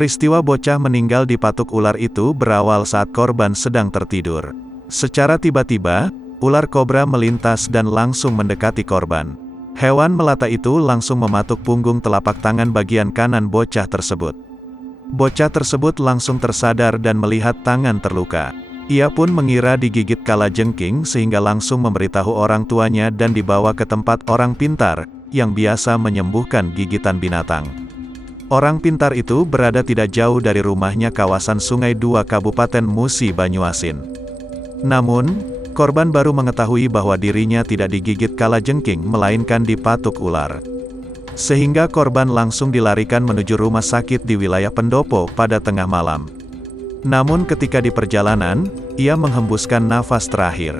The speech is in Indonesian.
Peristiwa bocah meninggal dipatuk ular itu berawal saat korban sedang tertidur. Secara tiba-tiba, ular kobra melintas dan langsung mendekati korban. Hewan melata itu langsung mematuk punggung telapak tangan bagian kanan bocah tersebut. Bocah tersebut langsung tersadar dan melihat tangan terluka. Ia pun mengira digigit kalajengking sehingga langsung memberitahu orang tuanya dan dibawa ke tempat orang pintar, yang biasa menyembuhkan gigitan binatang. Orang pintar itu berada tidak jauh dari rumahnya kawasan Sungai Dua Kabupaten Musi Banyuasin. Namun, korban baru mengetahui bahwa dirinya tidak digigit kalajengking melainkan dipatuk ular. Sehingga korban langsung dilarikan menuju rumah sakit di wilayah Pendopo pada tengah malam. Namun ketika di perjalanan, ia menghembuskan nafas terakhir.